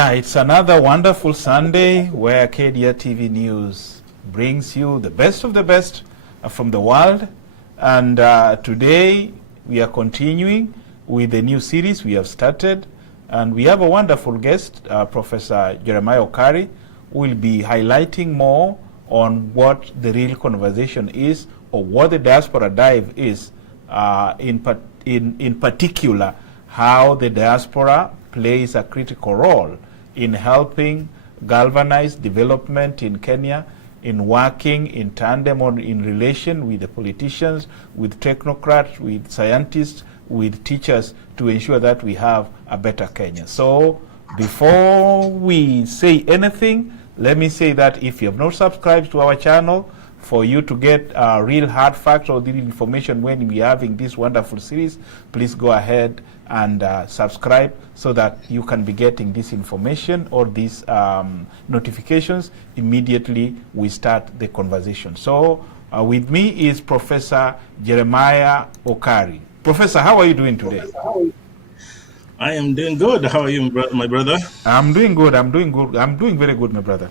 Yeah, it's another wonderful Sunday where KDRTV News brings you the best of the best from the world. And today we are continuing with the new series we have started. And we have a wonderful guest, Professor Jeremiah Okari, who will be highlighting more on what the real conversation is, or what the Diaspora Dive is, in particular, how the diaspora plays a critical role in helping galvanize development in Kenya, in working in tandem or in relation with the politicians, with technocrats, with scientists, with teachers, to ensure that we have a better Kenya. So before we say anything, let me say that if you have not subscribed to our channel, for you to get real hard facts or the information when we are having this wonderful series, please go ahead and subscribe so that you can be getting this information or these notifications immediately we start the conversation. So with me is Professor Jeremiah Okari. Professor, how are you doing today? I am doing good. How are you, my brother? I'm doing good. I'm doing good. I'm doing very good, my brother.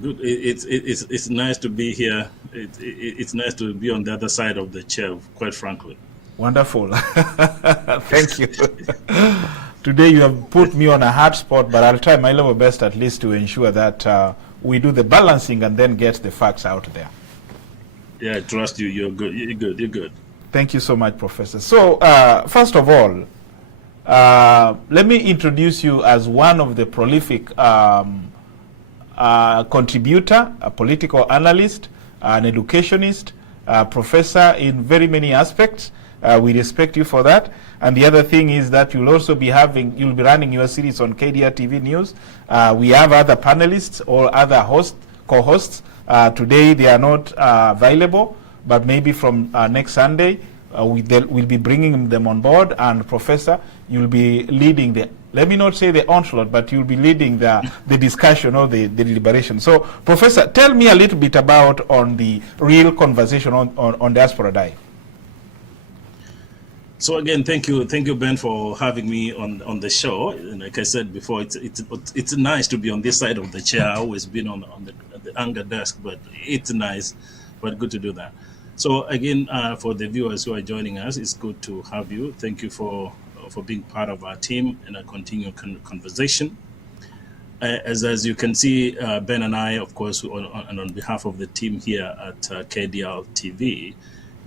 Good. It's nice to be here. It's nice to be on the other side of the chair, quite frankly. Wonderful. Thank you. Today you have put me on a hard spot, but I'll try my level best at least to ensure that we do the balancing and then get the facts out there. Yeah, I trust you. You're good. You're good. You're good. Thank you so much, Professor. So first of all, let me introduce you as one of the prolific contributor, a political analyst, an educationist, professor in very many aspects. We respect you for that. And the other thing is that you'll be running your series on KDRTV News. We have other panelists or other co-hosts. Today they are not available, but maybe from next Sunday we'll be bringing them on board. And Professor, you'll be leading the, let me not say the onslaught, but you'll be leading the discussion or the deliberation. So, Professor, tell me a little bit about on the real conversation on Diaspora Dive. So again, thank you, Ben, for having me on the show. And like I said before, it's nice to be on this side of the chair. I've always been on the anger desk, but it's nice, but good to do that. So again, for the viewers who are joining us, it's good to have you. Thank you for being part of our team and a continued conversation. As you can see, Ben and I, of course, on behalf of the team here at KDRTV,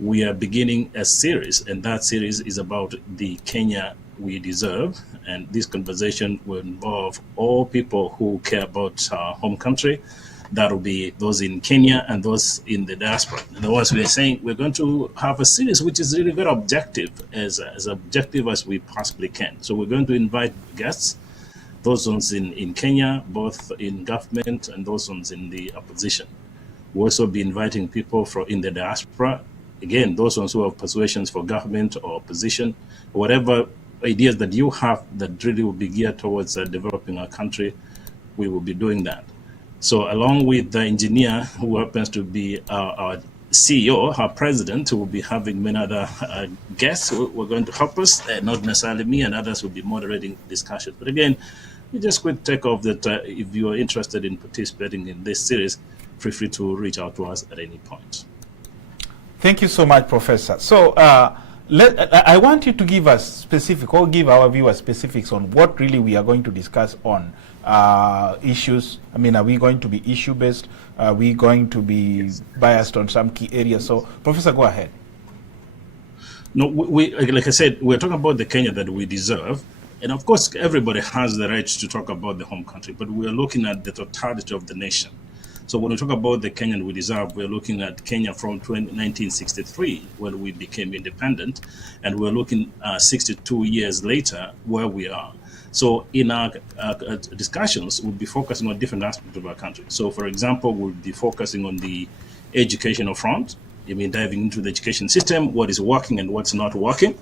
we are beginning a series, and that series is about the Kenya we deserve. And this conversation will involve all people who care about our home country. That will be those in Kenya and those in the diaspora. In other words, we are saying we're going to have a series which is really very objective, as objective as we possibly can. So we're going to invite guests, those ones in Kenya, both in government and those ones in the opposition. We'll also be inviting people in the diaspora. Again, those ones who have persuasions for government or opposition, whatever ideas that you have that really will be geared towards developing our country, we will be doing that. So along with the engineer who happens to be our CEO, our president, who will be having many other guests who are going to help us, not necessarily me, and others will be moderating discussion. But again, we just quick take off that if you are interested in participating in this series, feel free to reach out to us at any point. Thank you so much, Professor. So I want you to give us specific, or give our viewers specifics on what really we are going to discuss on issues. I mean, are we going to be issue-based? Are we going to be biased on some key areas? So, Professor, go ahead. No, like I said, we're talking about the Kenya that we deserve. And of course, everybody has the right to talk about the home country, but we're looking at the totality of the nation. So when we talk about the Kenyan we deserve, we're looking at Kenya from 1963, when we became independent, and we're looking 62 years later where we are. So in our discussions, we'll be focusing on different aspects of our country. So for example, we'll be focusing on the educational front. I mean, diving into the education system, what is working and what's not working.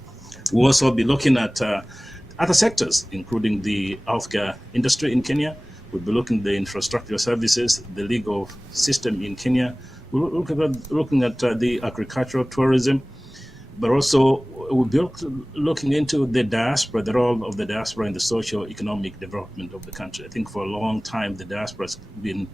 We'll also be looking at other sectors, including the healthcare industry in Kenya. We'll be looking at the infrastructure services, the legal system in Kenya. We're looking at the agricultural tourism, but also we're looking into the diaspora, the role of the diaspora in the socio-economic development of the country. I think for a long time, the diaspora has been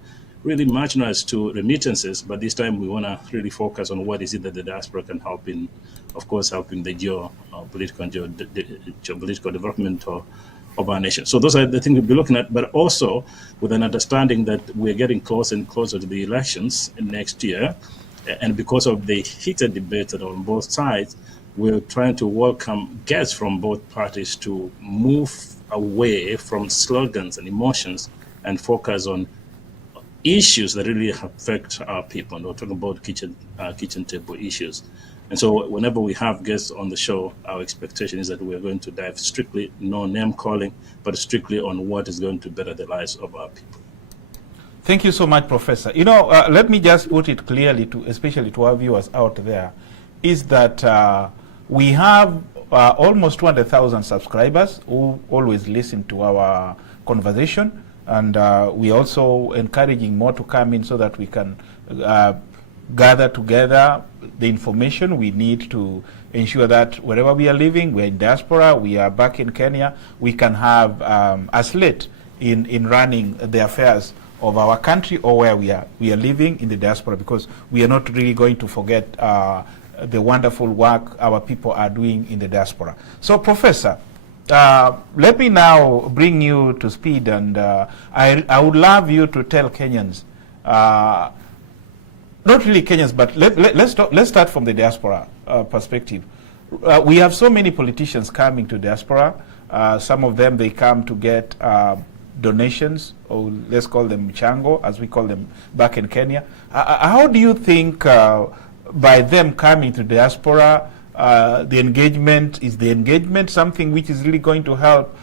really marginalized to remittances, but this time we want to really focus on what is it that the diaspora can help in, of course, helping the geopolitical and geopolitical development of our nation. So those are the things we'll be looking at, but also with an understanding that we're getting closer and closer to the elections next year. And because of the heated debate on both sides, we're trying to welcome guests from both parties to move away from slogans and emotions and focus on issues that really affect our people. And we're talking about kitchen table issues. And so whenever we have guests on the show, our expectation is that we're going to dive strictly, no name calling, but strictly on what is going to better the lives of our people. Thank you so much, Professor. Let me just put it clearly, especially to our viewers out there, is that we have almost 200,000 subscribers who always listen to our conversation, and we're also encouraging more to come in so that we can gather together the information we need to ensure that wherever we are living, we're in diaspora, we are back in Kenya, we can have a slate in running the affairs of our country or where we are living in the diaspora, because we are not really going to forget the wonderful work our people are doing in the diaspora. So, Professor, let me now bring you to speed, and I would love you to tell Kenyans, not really Kenyans, but let's start from the diaspora perspective. We have so many politicians coming to diaspora. Some of them, they come to get donations, or let's call them mchango, as we call them back in Kenya. How do you think by them coming to diaspora, the engagement something which is really going to help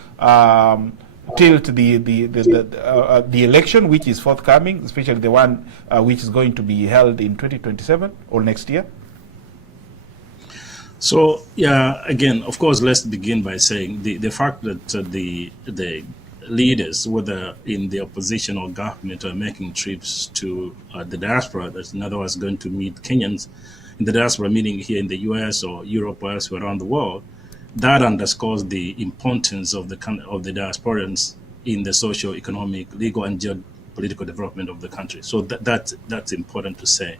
tilt the election which is forthcoming, especially the one which is going to be held in 2027 or next year? So, yeah, again, of course, let's begin by saying the fact that the leaders, whether in the opposition or government, are making trips to the diaspora, that's in other words going to meet Kenyans in the diaspora, meaning here in the US or Europe or elsewhere around the world, that underscores the importance of the diasporans in the socio-economic, legal, and geopolitical development of the country. So that's important to say.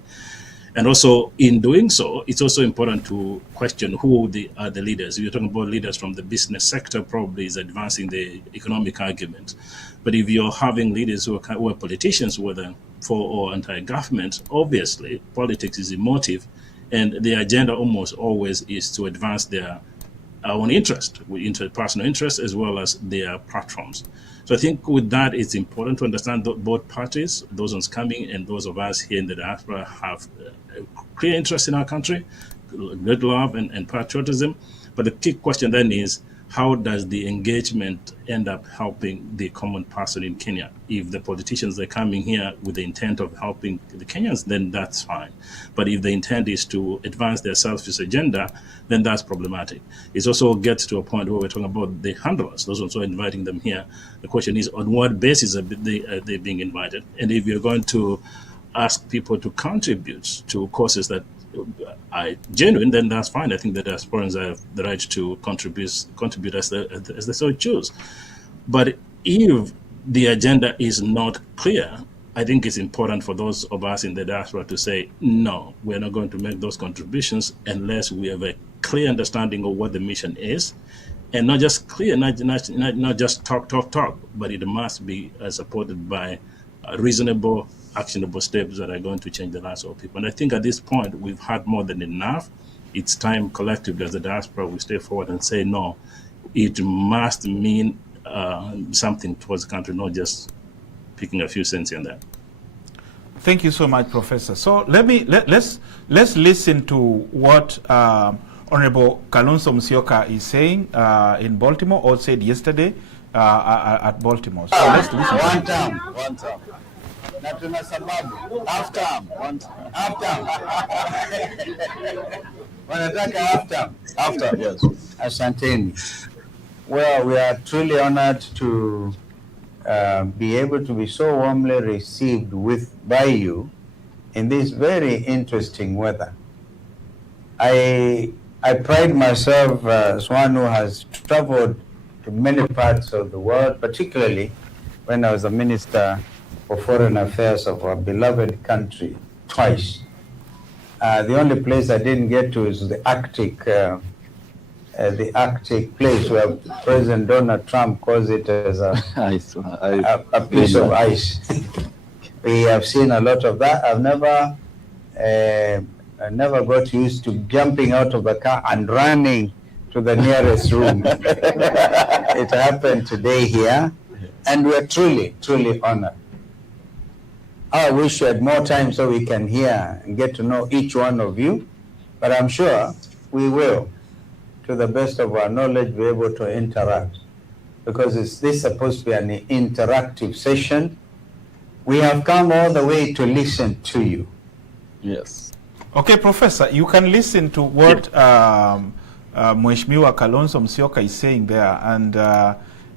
And also, in doing so, it's also important to question who are the leaders. If you're talking about leaders from the business sector, probably is advancing the economic argument. But if you're having leaders who are politicians, whether for or anti-government, obviously, politics is emotive, and the agenda almost always is to advance their own interest, personal interest, as well as their platforms. So I think with that, it's important to understand that both parties, those ones coming and those of us here in the diaspora, have a clear interest in our country, great love and patriotism. But the key question then is, how does the engagement end up helping the common person in Kenya? If the politicians are coming here with the intent of helping the Kenyans, then that's fine. But if the intent is to advance their selfish agenda, then that's problematic. It also gets to a point where we're talking about the handlers, those also inviting them here. The question is, on what basis are they being invited? And if you're going to ask people to contribute to causes that are genuine, then that's fine. I think the diasporans have the right to contribute as they so choose. But if the agenda is not clear, I think it's important for those of us in the diaspora to say, no, we're not going to make those contributions unless we have a clear understanding of what the mission is. And not just clear, not just talk, but it must be supported by reasonable, actionable steps that are going to change the lives of people. And I think at this point, we've had more than enough. It's time collectively as a diaspora, we step forward and say, no, it must mean something towards the country, not just picking a few cents in there. Thank you so much, Professor. So let's listen to what Honorable Kalonzo Musyoka is saying in Baltimore, or said yesterday at Baltimore. So let's listen. One term. Na tuna sababu half term. Wanataka half term. Yes. Asanteni. Well, we are truly honored to be able to be so warmly received by you in this very interesting weather. I I pride myself as one who has traveled to many parts of the world, particularly when I was the Minister for Foreign Affairs of our beloved country twice. The only place I didn't get to is the Arctic place where President Donald Trump calls it as a piece of ice. We have seen a lot of that. I never got used to jumping out of the car and running to the nearest room. It happened today here, and we're truly, truly honored. I wish we had more time so we can hear and get to know each one of you, but I'm sure we will, to the best of our knowledge, be able to interact, because this is supposed to be an interactive session. We have come all the way to listen to you. Yes. Okay, Professor, you can listen to what Mheshimiwa Kalonzo Musyoka is saying there, and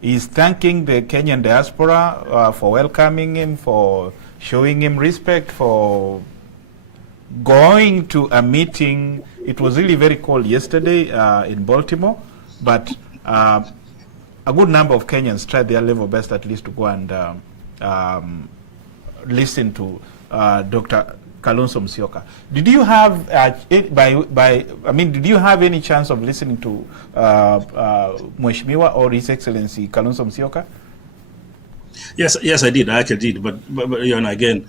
he's thanking the Kenyan diaspora for welcoming him, for showing him respect, for going to a meeting. It was really very cold yesterday in Baltimore, but a good number of Kenyans tried their level best at least to go and listen to Dr. Kalonzo Musyoka. Did you have did you have any chance of listening to Mheshimiwa or His Excellency Kalonzo Musyoka? Yes, I did. I actually did. But again,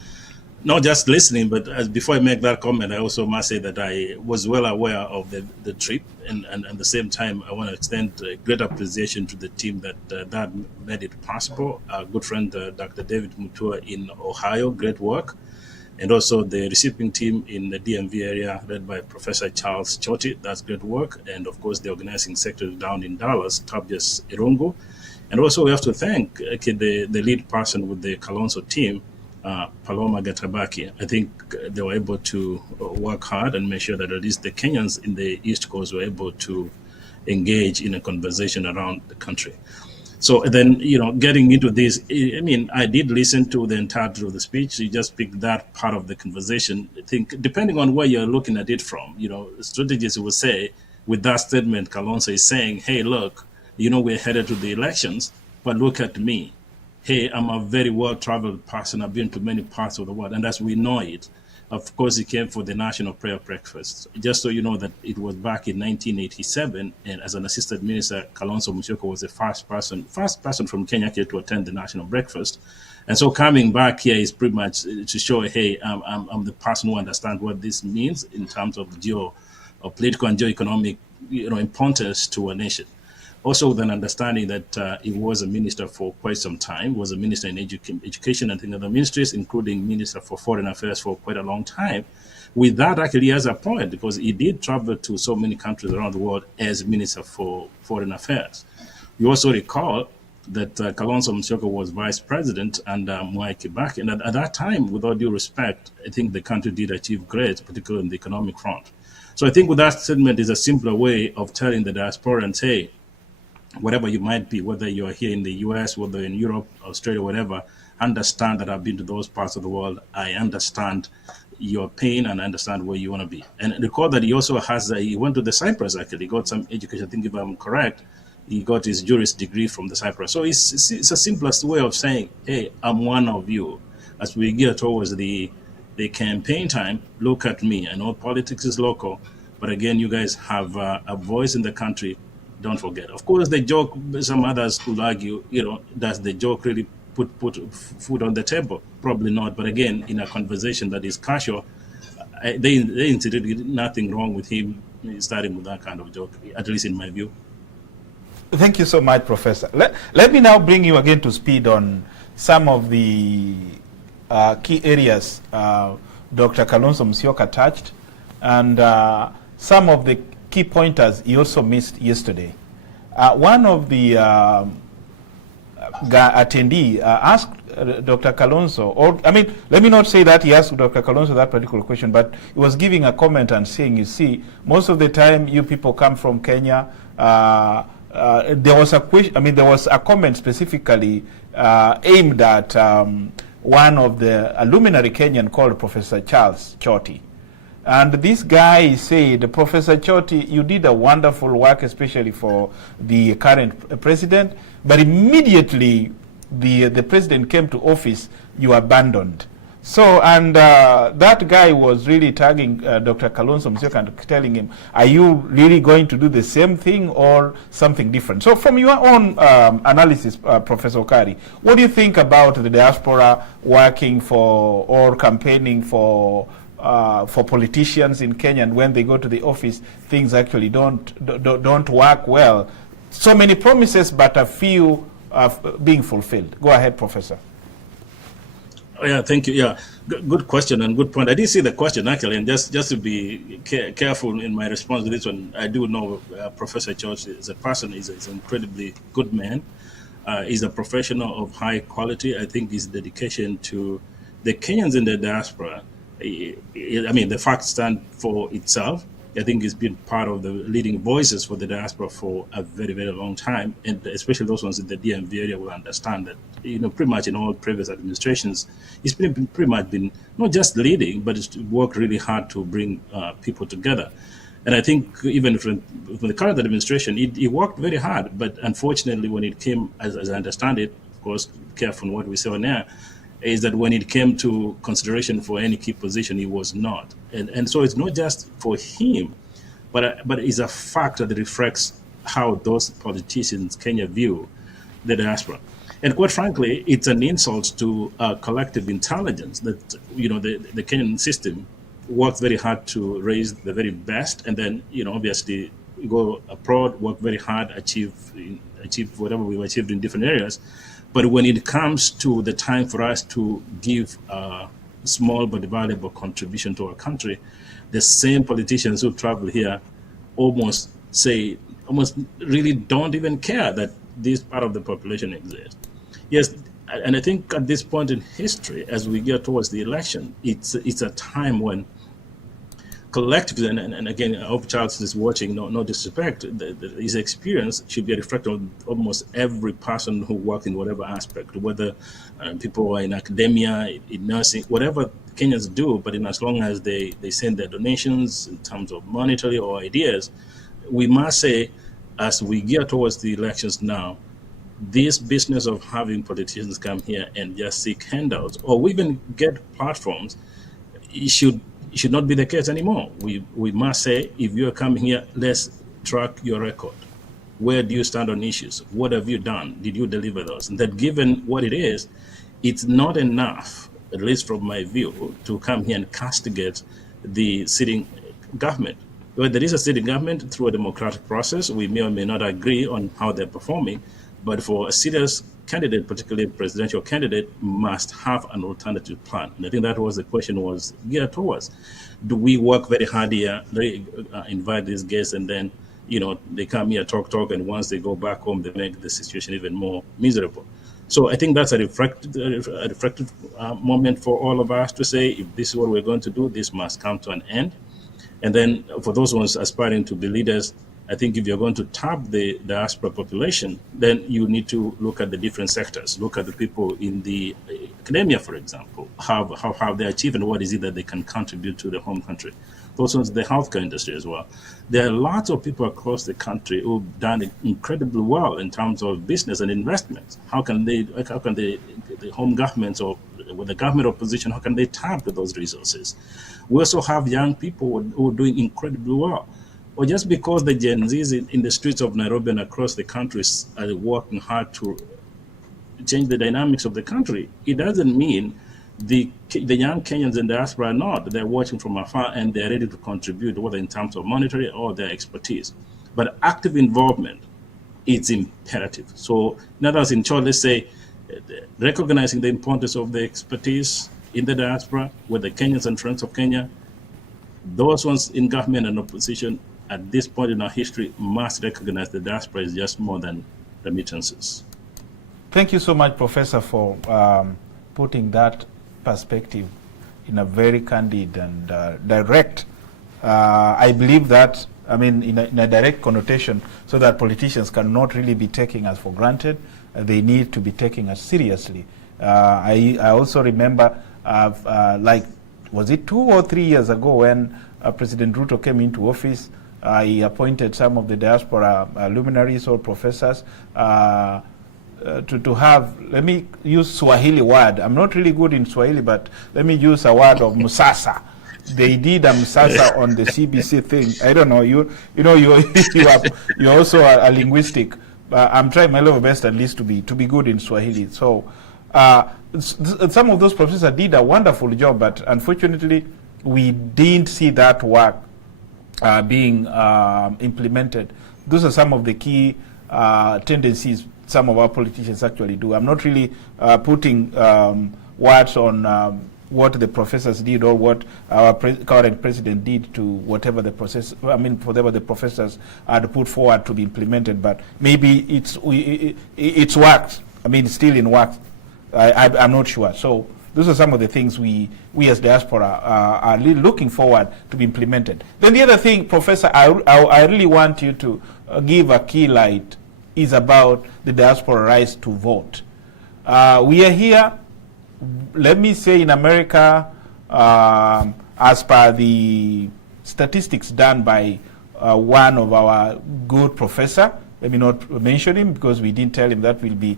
not just listening, but before I make that comment, I also must say that I was well aware of the trip, and at the same time, I want to extend great appreciation to the team that made it possible. Our good friend, Dr. David Mutua in Ohio, great work. And also the receiving team in the DMV area led by Professor Charles Choti, that's great work. And of course, the organizing secretary down in Dallas, Tobias Irungu. And also we have to thank the lead person with the Kalonzo team, Paloma Gatabaki. I think they were able to work hard and make sure that at least the Kenyans in the East Coast were able to engage in a conversation around the country. So then, getting into this, I did listen to the entirety of the speech. You just picked that part of the conversation. I think depending on where you're looking at it from, strategists will say with that statement, Kalonzo is saying, hey, look, we're headed to the elections, but look at me. Hey, I'm a very well-traveled person. I've been to many parts of the world. And as we know it, of course, he came for the National Prayer Breakfast. Just so you know that it was back in 1987, and as an assistant minister, Kalonzo Musyoka was the first person from Kenya to attend the National Breakfast. And so coming back here is pretty much to show, hey, I'm the person who understands what this means in terms of political and geo-economic importance to a nation. Also with an understanding that he was a minister for quite some time, was a minister in education and in other ministries, including Minister for Foreign Affairs for quite a long time. With that, actually, he has a point, because he did travel to so many countries around the world as Minister for Foreign Affairs. You also recall that Kalonzo Musyoka was vice president under Mwai Kibaki, and at that time, with all due respect, I think the country did achieve great, particularly on the economic front. So I think with that statement is a simpler way of telling the diasporans, hey, whatever you might be, whether you're here in the US, whether in Europe, Australia, whatever, understand that I've been to those parts of the world. I understand your pain and I understand where you want to be. And recall that he also he went to the Cyprus, actually, got some education. I think if I'm correct, he got his juris degree from the Cyprus. So it's a simplest way of saying, hey, I'm one of you. As we get towards the campaign time, look at me. I know politics is local, but again, you guys have a voice in the country. Don't forget. Of course, the joke, some others could argue, does the joke really put food on the table? Probably not. But again, in a conversation that is casual, they incidentally nothing wrong with him starting with that kind of joke, at least in my view. Thank you so much, Professor. Let me now bring you again to speed on some of the key areas Dr. Kalonzo Musyoka touched, and some of the key pointers he also missed yesterday. One of the attendee asked Dr. Kalonzo, let me not say that he asked Dr. Kalonzo that particular question, but he was giving a comment and saying, you see, most of the time you people come from Kenya. There was a question, there was a comment specifically aimed at one of the luminary Kenyan called Professor Charles Choti. And this guy said, Professor Choti, you did a wonderful work, especially for the current president, but immediately the president came to office, you abandoned. So, and that guy was really tagging Dr. Kalonzo Musyoka and telling him, are you really going to do the same thing or something different? So from your own analysis, Professor Okari, what do you think about the diaspora working for or campaigning for politicians in Kenya, and when they go to the office, things actually don't work well? So many promises, but a few being fulfilled. Go ahead, Professor. Oh, yeah, thank you. Yeah, good question and good point. I did see the question actually, and just to be careful in my response to this one, I do know Professor George is a person, is an incredibly good man. He's a professional of high quality. I think his dedication to the Kenyans in the diaspora, I mean, the facts stand for itself. I think he's been part of the leading voices for the diaspora for a very, very long time, and especially those ones in the DMV area will understand that, pretty much in all previous administrations, he's pretty much been not just leading, but it's worked really hard to bring people together. And I think even from the current administration, he worked very hard, but unfortunately when it came, as I understand it, of course, careful on what we say on air, is that when it came to consideration for any key position, he was not. And so it's not just for him, but it's a factor that reflects how those politicians in Kenya view the diaspora. And quite frankly, it's an insult to collective intelligence that, the Kenyan system works very hard to raise the very best, and then, obviously go abroad, work very hard, achieve whatever we've achieved in different areas. But when it comes to the time for us to give a small but valuable contribution to our country, the same politicians who travel here almost really don't even care that this part of the population exists. Yes, and I think at this point in history, as we get towards the election, it's a time when collectively, and again, I hope Charles is watching, no disrespect, his experience should be a reflection of almost every person who worked in whatever aspect, whether people are in academia, in nursing, whatever Kenyans do, but in as long as they send their donations in terms of monetary or ideas, we must say, as we gear towards the elections now, this business of having politicians come here and just seek handouts or even get platforms, it should not be the case anymore. We must say, if you're coming here, let's track your record. Where do you stand on issues? What have you done? Did you deliver those? And that given what it is, it's not enough, at least from my view, to come here and castigate the sitting government. Well, there is a sitting government through a democratic process. We may or may not agree on how they're performing, but for a serious candidate, particularly a presidential candidate, must have an alternative plan. And I think that was the question was geared towards. Do we work very hard here, invite these guests, and then, they come here, talk, and once they go back home, they make the situation even more miserable. So I think that's a reflective moment for all of us to say, if this is what we're going to do, this must come to an end. And then for those ones aspiring to be leaders, I think if you're going to tap the diaspora population, then you need to look at the different sectors. Look at the people in the academia, for example. How have they achieved and what is it that they can contribute to the home country? Those ones, the healthcare industry as well. There are lots of people across the country who've done incredibly well in terms of business and investments. How can the home governments or with the government opposition, how can they tap those resources? We also have young people who are doing incredibly well. Or just because the Gen Zs in the streets of Nairobi and across the country are working hard to change the dynamics of the country, it doesn't mean the young Kenyans in the diaspora are not. They're watching from afar and they're ready to contribute, whether in terms of monetary or their expertise. But active involvement, it's imperative. So in other words, in short, let's say, recognizing the importance of the expertise in the diaspora with the Kenyans and friends of Kenya, those ones in government and opposition at this point in our history must recognize the diaspora is just more than remittances. Thank you so much, Professor, for putting that perspective in a very candid and direct. I believe that, in a direct connotation, so that politicians cannot really be taking us for granted. They need to be taking us seriously. I also remember, was it 2 or 3 years ago when President Ruto came into office, he appointed some of the diaspora luminaries or professors to have, let me use Swahili word. I'm not really good in Swahili, but let me use a word of musasa. They did a musasa on the CBC thing. I don't know. You know, you're also a linguistic. I'm trying my level best at least to be good in Swahili. So some of those professors did a wonderful job, but unfortunately, we didn't see that work being implemented. Those are some of the key tendencies some of our politicians actually do. I'm not really putting words on what the professors did or what our current president did to whatever the process, whatever the professors had put forward to be implemented, but maybe it's worked. It's still in work. I'm not sure. So those are some of the things we as diaspora are really looking forward to be implemented. Then the other thing, Professor, I really want you to give a key light is about the diaspora rights to vote. We are here, let me say in America, as per the statistics done by one of our good professor, let me not mention him because we didn't tell him that we'll be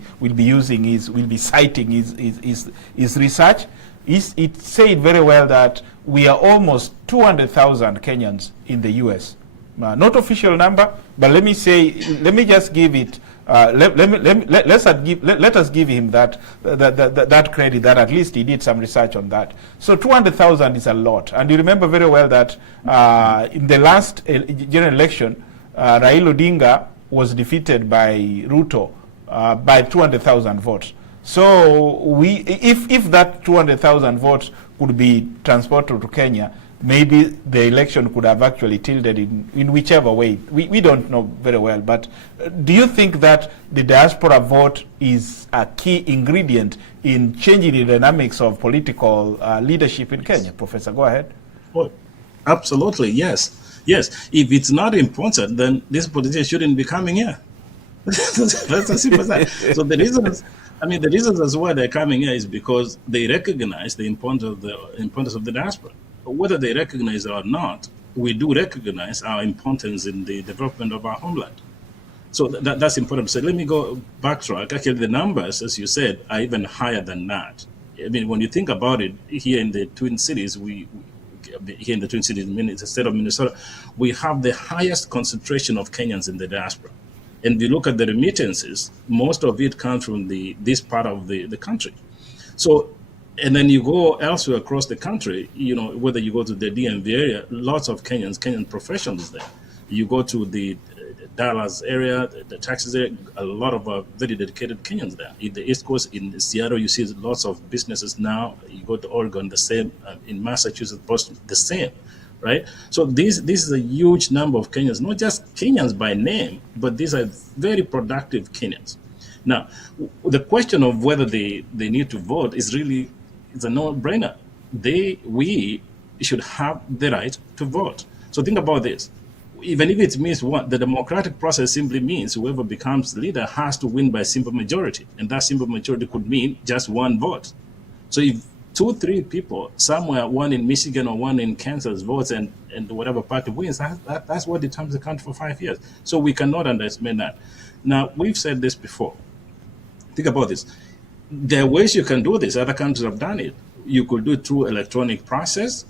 citing his research. It said very well that we are almost 200,000 Kenyans in the US. Not official number, but let me just give it. Let us give him that credit that at least he did some research on that. So 200,000 is a lot, and you remember very well that in the last general election, Raila Odinga was defeated by Ruto by 200,000 votes. So if that 200,000 votes could be transported to Kenya, maybe the election could have actually tilted in whichever way. We don't know very well, but do you think that the diaspora vote is a key ingredient in changing the dynamics of political leadership in Kenya? Professor, go ahead. Oh, absolutely, yes. Yes, if it's not important, then this politician shouldn't be coming here. That's as simple as that. So the reasons as why they're coming here is because they recognize the importance of the diaspora. Whether they recognize it or not, we do recognize our importance in the development of our homeland. So that's important. So let me go backtrack. Actually, the numbers, as you said, are even higher than that. When you think about it, here in the Twin Cities, in the state of Minnesota, we have the highest concentration of Kenyans in the diaspora. And if you look at the remittances, most of it comes from this part of the country. So, and then you go elsewhere across the country, whether you go to the DMV area, lots of Kenyan professionals there. You go to the Dallas area, the Texas area, a lot of very dedicated Kenyans there. In the East Coast, in Seattle, you see lots of businesses now. You go to Oregon, the same. In Massachusetts, Boston, the same, right? So this is a huge number of Kenyans, not just Kenyans by name, but these are very productive Kenyans. Now, the question of whether they need to vote is really a no-brainer. We should have the right to vote. So think about this. Even if it means what the democratic process simply means whoever becomes leader has to win by simple majority, and that simple majority could mean just one vote. So if 2-3 people somewhere, one in Michigan or one in Kansas votes and whatever party wins, that's what determines the country for 5 years. So we cannot underestimate that. Now, we've said this before. Think about this. There are ways you can do this. Other countries have done it. You could do it through electronic process.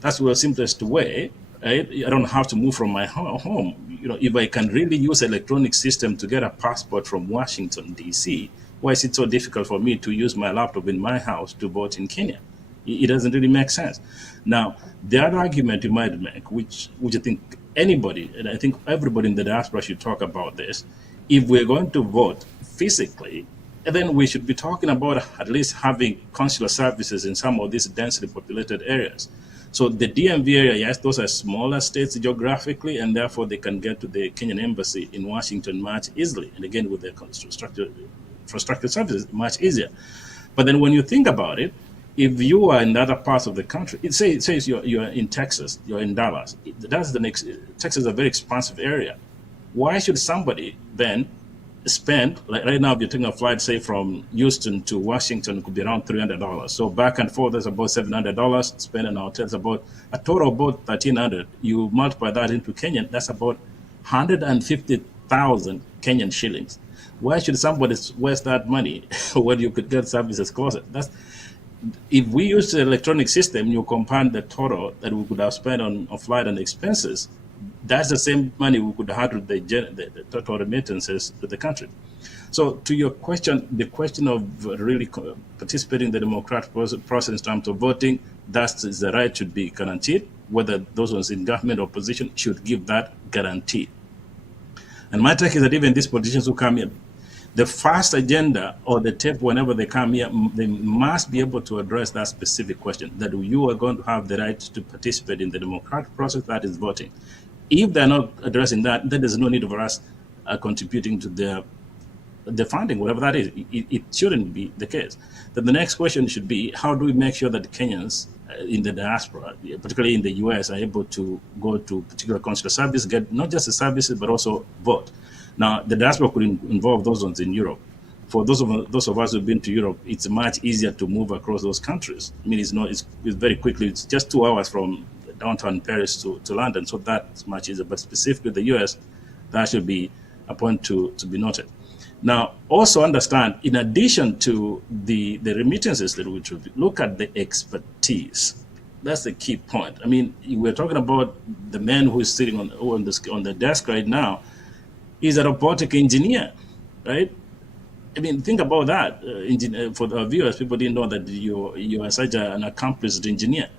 That's the simplest way. Right? I don't have to move from my home. If I can really use electronic system to get a passport from Washington, D.C., why is it so difficult for me to use my laptop in my house to vote in Kenya? It doesn't really make sense. Now, the other argument you might make, which I think anybody, and I think everybody in the diaspora should talk about this, if we're going to vote physically, then we should be talking about at least having consular services in some of these densely populated areas. So the DMV area, yes, those are smaller states geographically, and therefore they can get to the Kenyan embassy in Washington much easily. And again, with the infrastructure services, much easier. But then when you think about it, if you are in other parts of the country, it says you're in Texas, you're in Dallas. Texas is a very expansive area. Why should somebody then spend, like right now, if you're taking a flight, say from Houston to Washington, it could be around $300. So back and forth, that's about $700. Spend in a hotel, it's about a total of about $1,300. You multiply that into Kenyan, that's about 150,000 Kenyan shillings. Why should somebody waste that money when you could get services closer? If we use the electronic system, you compound the total that we could have spent on flight and expenses. That's the same money we could have with the total remittances to the country. So to your question, the question of really participating in the democratic process in terms of voting, that is the right should be guaranteed. Whether those ones in government or opposition should give that guarantee. And my take is that even these politicians who come here, the first agenda or the tape, whenever they come here, they must be able to address that specific question, that you are going to have the right to participate in the democratic process, that is voting. If they're not addressing that, then there's no need for us contributing to the funding, whatever that is. It shouldn't be the case. Then the next question should be, how do we make sure that Kenyans in the diaspora, particularly in the US, are able to go to particular consular service, get not just the services, but also vote? Now, the diaspora could involve those ones in Europe. For those of us who've been to Europe, it's much easier to move across those countries. I mean, it's very quickly. It's just 2 hours from downtown Paris to London, so that's much easier. But specifically the US, that should be a point to be noted. Now, also understand, in addition to the remittances that we should look at the expertise. That's the key point. I mean, we're talking about the man who is sitting on the desk right now. He's a robotic engineer, right? I mean, think about that. For the viewers, people didn't know that you are such an accomplished engineer.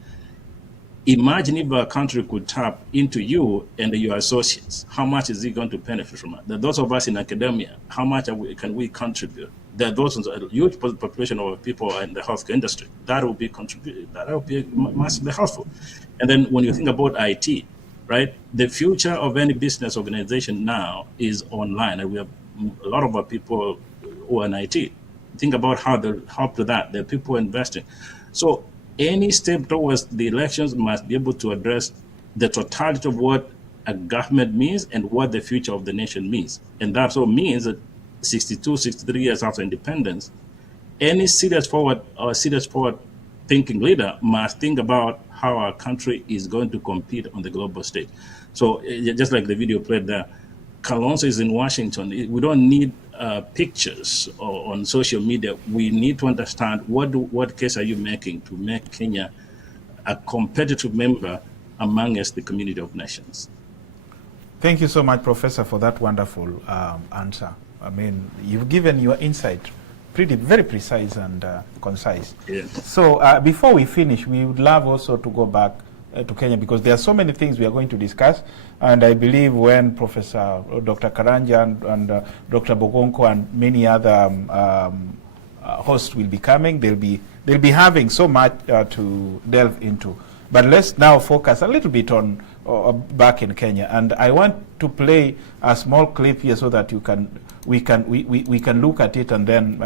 Imagine if a country could tap into you and your associates. How much is it going to benefit from that? Those of us in academia, how much can we contribute? There are those a huge population of people in the healthcare industry. That will be contributed. That will be massively helpful. And then when you think about IT, right? The future of any business organization now is online, and we have a lot of our people who are in IT. Think about how they help to that. There are people investing. So any step towards the elections must be able to address the totality of what a government means and what the future of the nation means. And that also means that 63 years after independence, any serious forward thinking leader must think about how our country is going to compete on the global stage. So just like the video played there, Kalonzo is in Washington. We don't need pictures or on social media. We need to understand what case are you making to make Kenya a competitive member amongst the community of nations. Thank you so much, Professor, for that wonderful answer. I mean, you've given your insight very precise and concise. Yeah. So before we finish, we would love also to go back to Kenya, because there are so many things we are going to discuss, and I believe when Professor Dr. Karanja and Dr. Bogonko and many other hosts will be coming, they'll be having so much to delve into. But let's now focus a little bit on back in Kenya, and I want to play a small clip here so that we can look at it and then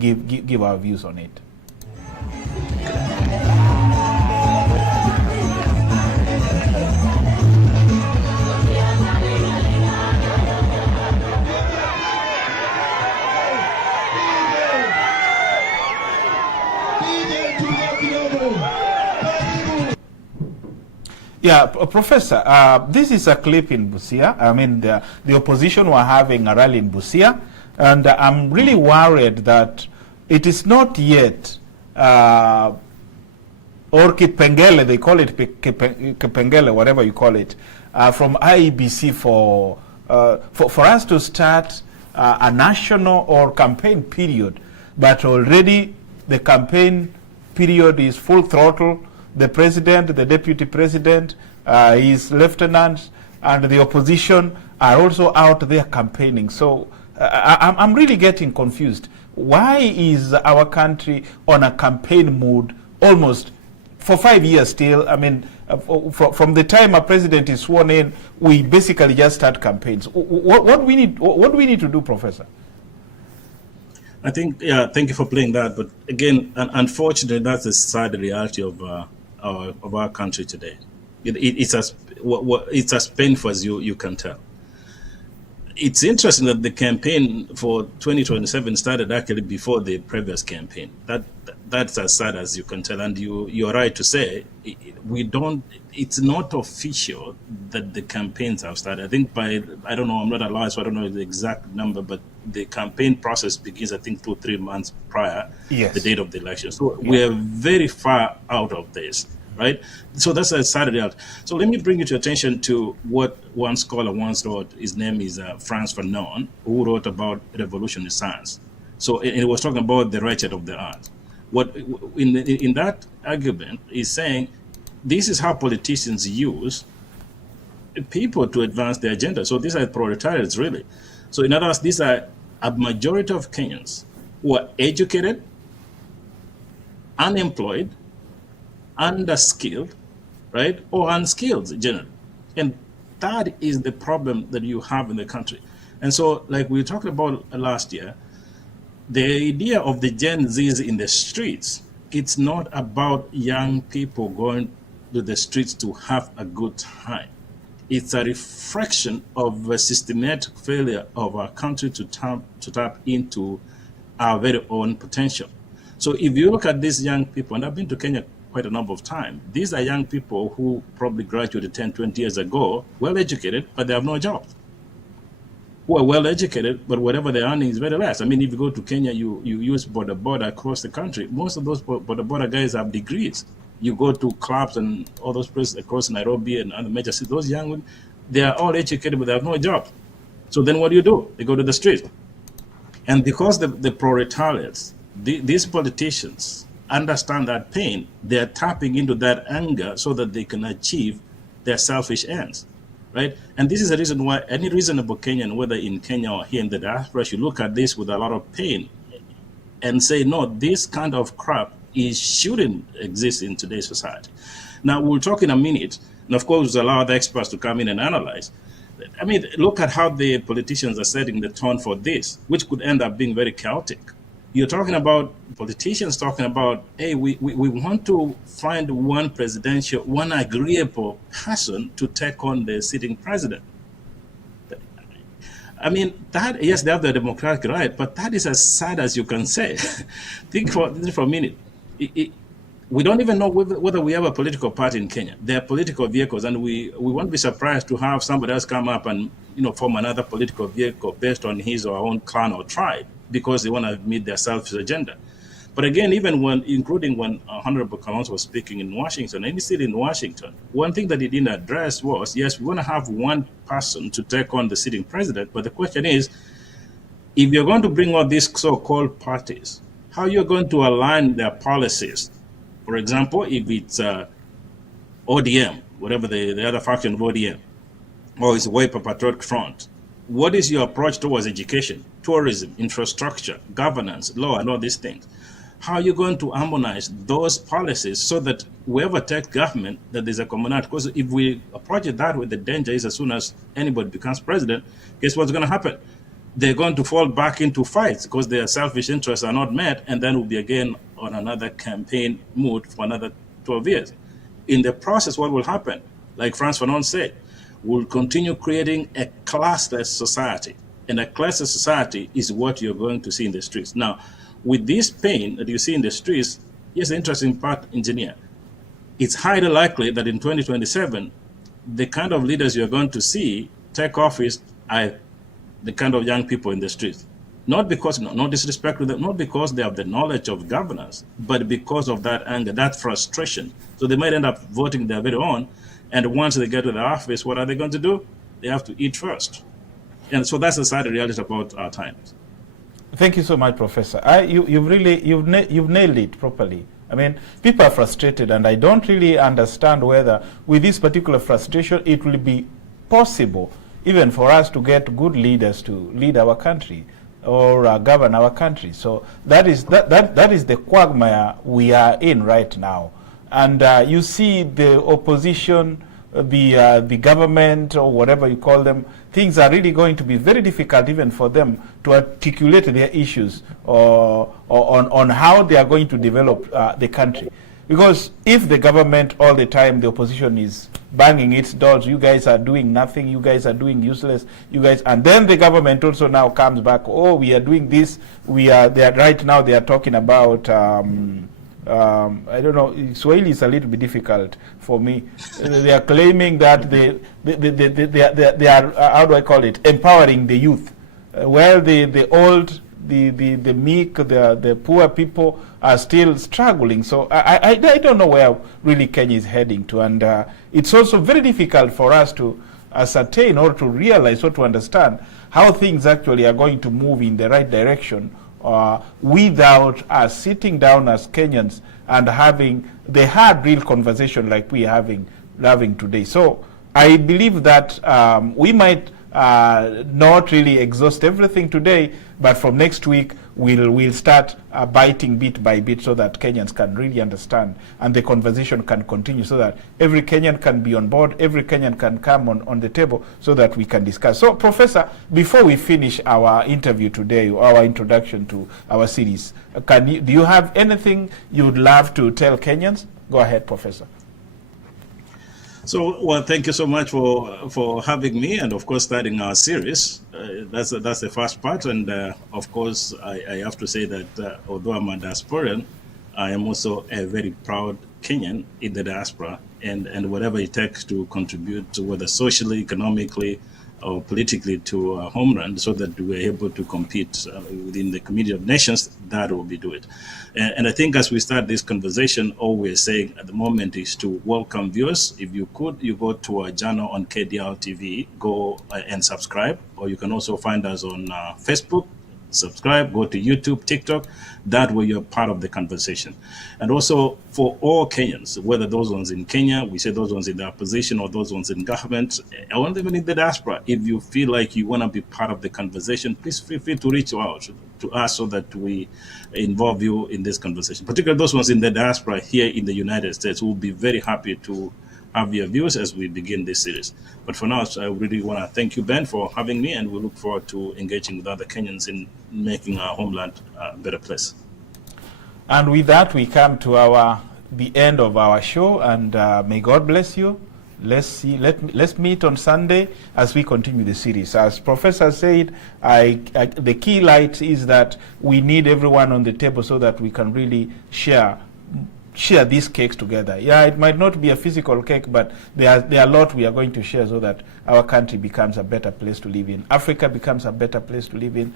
give our views on it. Yeah, Professor, this is a clip in Busia. I mean, the opposition were having a rally in Busia, and I'm really worried that it is not yet, or Kipengele, they call it Kipengele, whatever you call it, from IEBC for us to start a national or campaign period, but already the campaign period is full throttle. The president, the deputy president, his lieutenants, and the opposition are also out there campaigning. So I'm really getting confused. Why is our country on a campaign mood almost for 5 years still? I mean, from the time a president is sworn in, we basically just start campaigns. What do we need to do, Professor? I think, thank you for playing that. But again, unfortunately, that's the sad reality of our country today. It's as painful as you can tell. it's interesting that the campaign for 2027 started actually before the previous campaign. That's as sad as you can tell, and you're right to say we don't. It's not official that the campaigns have started. I think I don't know. I'm not a lawyer, so I don't know the exact number, but the campaign process begins, I think, 2 or 3 months prior the date of the election. So we're very far out of this. Right? So that's a Saturday out. So let me bring you to attention to what one scholar once wrote. His name is Frantz Fanon, who wrote about revolutionary science. So it was talking about the wretched of the earth. What in that argument is saying this is how politicians use people to advance their agenda. So these are proletariats, really. So in other words, these are a majority of Kenyans who are educated, unemployed, underskilled, right, or unskilled generally. And that is the problem that you have in the country. And so, like we talked about last year, the idea of the Gen Zs in the streets, it's not about young people going to the streets to have a good time. It's a reflection of a systematic failure of our country to tap into our very own potential. So if you look at these young people, and I've been to Kenya quite a number of times, these are young people who probably graduated 10, 20 years ago, well educated, but they have no jobs. Who are well educated, but whatever they're earning is very less. I mean, if you go to Kenya, you use border across the country. Most of those border guys have degrees. You go to clubs and all those places across Nairobi and other major cities, those young women, they are all educated, but they have no job. So then what do? They go to the street. And because the proletariats, these politicians, understand that pain, they're tapping into that anger so that they can achieve their selfish ends, right? And this is the reason why any reasonable Kenyan, whether in Kenya or here in the diaspora, should look at this with a lot of pain and say, no, this kind of crap shouldn't exist in today's society. Now, we'll talk in a minute, and of course, we'll allow the experts to come in and analyze. I mean, look at how the politicians are setting the tone for this, which could end up being very chaotic. You're talking about politicians talking about, hey, we want to find one agreeable person to take on the sitting president. I mean, that, yes, they have the democratic right, but that is as sad as you can say. Think for a minute. We don't even know whether we have a political party in Kenya. There are political vehicles, and we won't be surprised to have somebody else come up and form another political vehicle based on his or her own clan or tribe, because they want to meet their selfish agenda. But again, including when Honorable Kalonzo was speaking in Washington, and he's still in Washington, one thing that he didn't address was, yes, we want to have one person to take on the sitting president, but the question is, if you're going to bring all these so-called parties, how you're going to align their policies? For example, if it's ODM, whatever the other faction of ODM, or it's Wiper Patriotic Front, what is your approach towards education, tourism, infrastructure, governance, law, and all these things? How are you going to harmonize those policies so that whoever takes government, that there's a commonality? Because if we approach it that way, the danger is as soon as anybody becomes president, guess what's going to happen? They're going to fall back into fights because their selfish interests are not met, and then we'll be again on another campaign mood for another 12 years. In the process, what will happen? Like Frantz Fanon said, we'll continue creating a classless society. And a classless society is what you're going to see in the streets. Now, with this pain that you see in the streets, here's the interesting part, engineer. It's highly likely that in 2027, the kind of leaders you're going to see take office are the kind of young people in the streets. Not because, no disrespect to them, not because they have the knowledge of governance, but because of that anger, that frustration. So they might end up voting their very own. And once they get to the office, what are they going to do? They have to eat first. And so that's the sad reality about our times. Thank you so much, Professor. You've nailed it properly. I mean, people are frustrated, and I don't really understand whether with this particular frustration it will be possible even for us to get good leaders to lead our country or govern our country. So that is the quagmire we are in right now. And you see the opposition, the government, or whatever you call them, things are really going to be very difficult even for them to articulate their issues or on how they are going to develop the country. Because if the government all the time, the opposition is banging its doors, you guys are doing nothing, you guys are doing useless, you guys, and then the government also now comes back, oh, we are doing this, they are right now they are talking about, I don't know, Swahili is a little bit difficult for me. They are claiming that they are, how do I call it, empowering the youth. Well, the old, the meek, the poor people are still struggling. So I don't know where really Kenya is heading to. And it's also very difficult for us to ascertain or to realize or to understand how things actually are going to move in the right direction without us sitting down as Kenyans and having the hard, real conversation like we are having today. So I believe that we might not really exhaust everything today, but from next week we'll start biting bit by bit so that Kenyans can really understand and the conversation can continue so that every Kenyan can be on board, every Kenyan can come on the table so that we can discuss. So, Professor, before we finish our interview today, our introduction to our series, do you have anything you would love to tell Kenyans? Go ahead, Professor. So, well, thank you so much for having me, and of course starting our series. That's the first part, and of course I have to say that although I'm a diasporan, I am also a very proud Kenyan in the diaspora, and whatever it takes to contribute, to whether socially, economically, or politically to homeland, so that we're able to compete within the community of nations, that will be do it. And I think as we start this conversation, all we're saying at the moment is to welcome viewers. If you could, you go to our channel on KDRTV, go and subscribe, or you can also find us on Facebook, subscribe, go to YouTube, TikTok. That way you're part of the conversation. And also for all Kenyans, whether those ones in Kenya, we say those ones in the opposition or those ones in government, or even in the diaspora, if you feel like you want to be part of the conversation, please feel free to reach out to us so that we involve you in this conversation. Particularly those ones in the diaspora here in the United States, we'll be very happy to have your views as we begin this series. But for now, I really want to thank you, Ben, for having me, and we look forward to engaging with other Kenyans in making our homeland a better place. And with that, we come to the end of our show, and may God bless you. Let's meet on Sunday as we continue the series. As Professor said, the key light is that we need everyone on the table so that we can really share these cakes together. Yeah, it might not be a physical cake, but there are a lot we are going to share so that our country becomes a better place to live in. Africa becomes a better place to live in.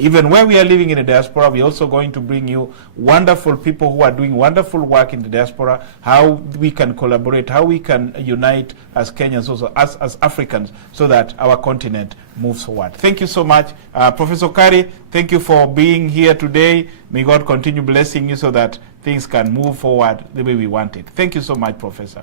Even where we are living in the diaspora, we're also going to bring you wonderful people who are doing wonderful work in the diaspora, how we can collaborate, how we can unite as Kenyans, also as Africans, so that our continent moves forward. Thank you so much. Professor Kari, thank you for being here today. May God continue blessing you so that things can move forward the way we want it. Thank you so much, Professor.